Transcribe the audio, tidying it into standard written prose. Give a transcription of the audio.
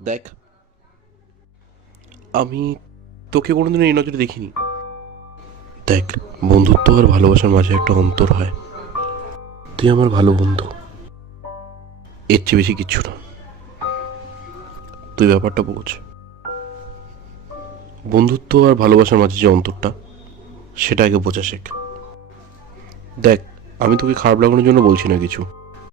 দেখ, আমি তোকে কোনোদিনও এই নজরে দেখিনি। দেখ, বন্ধুত্ব আর ভালোবাসার মাঝে একটা অন্তর হয়। তুই আমার ভালো বন্ধু, এর চেয়ে বেশি কিচ্ছু না। তুই ব্যাপারটা বোঝ। বন্ধুত্ব আর ভালোবাসার মাঝে যে অন্তরটা, সেটা আগে বোঝা শেখ। দেখ, আমি তোকে খারাপ লাগানোর জন্য বলছি না কিছু।